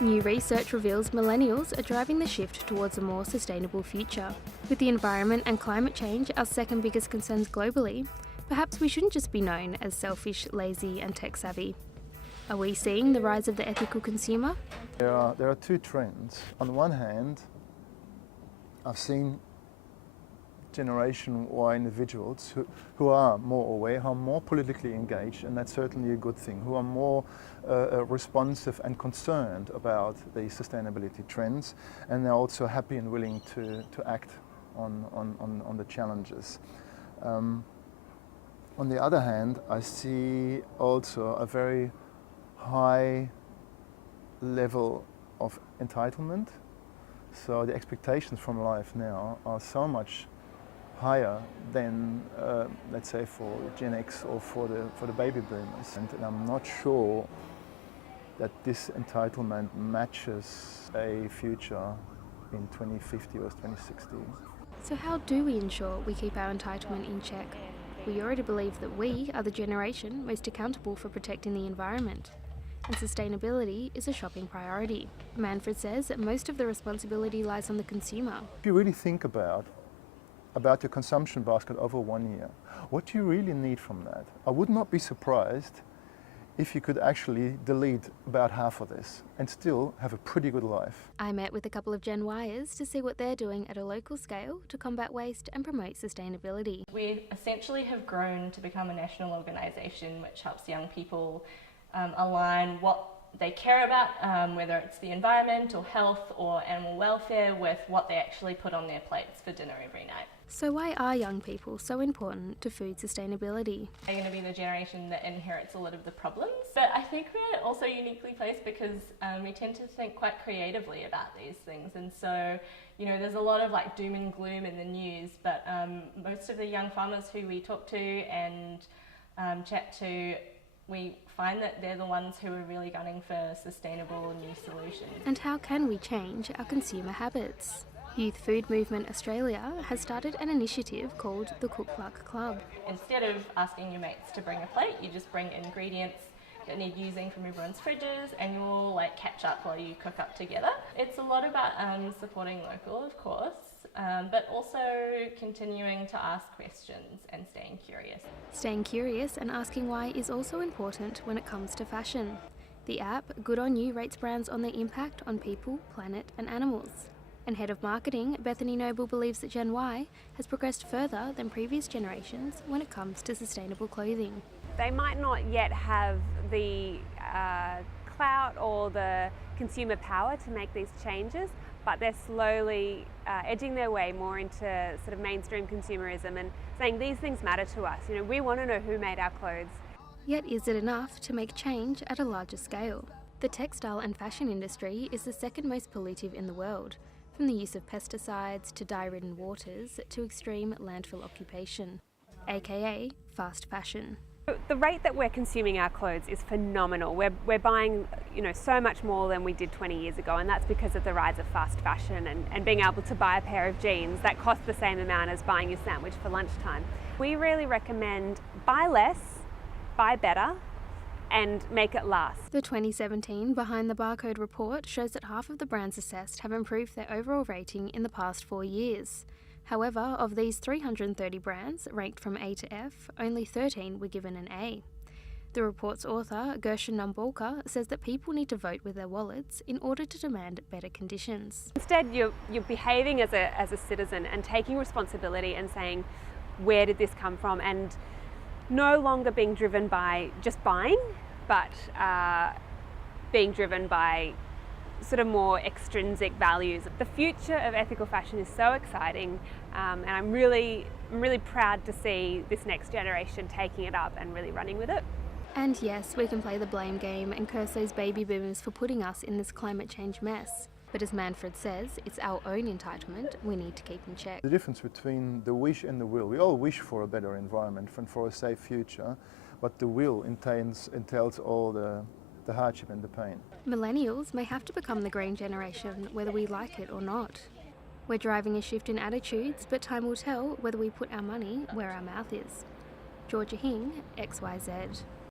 New research reveals millennials are driving the shift towards a more sustainable future. With the environment and climate change our second biggest concerns globally, perhaps we shouldn't just be known as selfish, lazy and tech-savvy. Are we seeing the rise of the ethical consumer? There are two trends. On the one hand, I've seen Generation Y individuals who are more aware, who are more politically engaged, and that's certainly a good thing, who are more responsive and concerned about the sustainability trends, and they're also happy and willing to act on the challenges. On the other hand, I see also a very high level of entitlement. So the expectations from life now are so much higher than, let's say, for Gen X or for the baby boomers. And I'm not sure that this entitlement matches a future in 2050 or 2060. So how do we ensure we keep our entitlement in check? We already believe that we are the generation most accountable for protecting the environment. And sustainability is a shopping priority. Manfred says that most of the responsibility lies on the consumer. If you really think about your consumption basket over 1 year, what do you really need from that? I would not be surprised if you could actually delete about half of this and still have a pretty good life. I met with a couple of Gen Yers to see what they're doing at a local scale to combat waste and promote sustainability. We essentially have grown to become a national organisation which helps young people align what they care about, whether it's the environment or health or animal welfare, with what they actually put on their plates for dinner every night. So why are young people so important to food sustainability? They're going to be the generation that inherits a lot of the problems, but I think we're also uniquely placed because we tend to think quite creatively about these things, and so there's a lot of doom and gloom in the news, but most of the young farmers who we talk to and chat to, we find that they're the ones who are really gunning for sustainable new solutions. And how can we change our consumer habits? Youth Food Movement Australia has started an initiative called the Cook Luck Club. Instead of asking your mates to bring a plate, you just bring ingredients that need using from everyone's fridges, and you'll catch up while you cook up together. It's a lot about supporting local, of course, but also continuing to ask questions and staying curious. Staying curious and asking why is also important when it comes to fashion. The app Good On You rates brands on their impact on people, planet and animals. And Head of Marketing, Bethany Noble, believes that Gen Y has progressed further than previous generations when it comes to sustainable clothing. They might not yet have the clout or the consumer power to make these changes, but they're slowly edging their way more into sort of mainstream consumerism and saying these things matter to us. We want to know who made our clothes. Yet is it enough to make change at a larger scale? The textile and fashion industry is the second most pollutive in the world, from the use of pesticides to dye-ridden waters to extreme landfill occupation, aka fast fashion. The rate that we're consuming our clothes is phenomenal. We're buying so much more than we did 20 years ago, and that's because of the rise of fast fashion and being able to buy a pair of jeans that cost the same amount as buying your sandwich for lunchtime. We really recommend buy less, buy better, and make it last. The 2017 Behind the Barcode report shows that half of the brands assessed have improved their overall rating in the past 4 years. However, of these 330 brands ranked from A to F, only 13 were given an A. The report's author, Gershon Numbolka, says that people need to vote with their wallets in order to demand better conditions. Instead, you're behaving as a citizen and taking responsibility and saying, where did this come from? And no longer being driven by just buying, but being driven by sort of more extrinsic values. The future of ethical fashion is so exciting, and I'm really proud to see this next generation taking it up and really running with it. And yes, we can play the blame game and curse those baby boomers for putting us in this climate change mess. But as Manfred says, it's our own entitlement we need to keep in check. The difference between the wish and the will. We all wish for a better environment and for a safe future, but the will entails all the hardship and the pain. Millennials may have to become the green generation, whether we like it or not. We're driving a shift in attitudes, but time will tell whether we put our money where our mouth is. Georgia Hing, XYZ.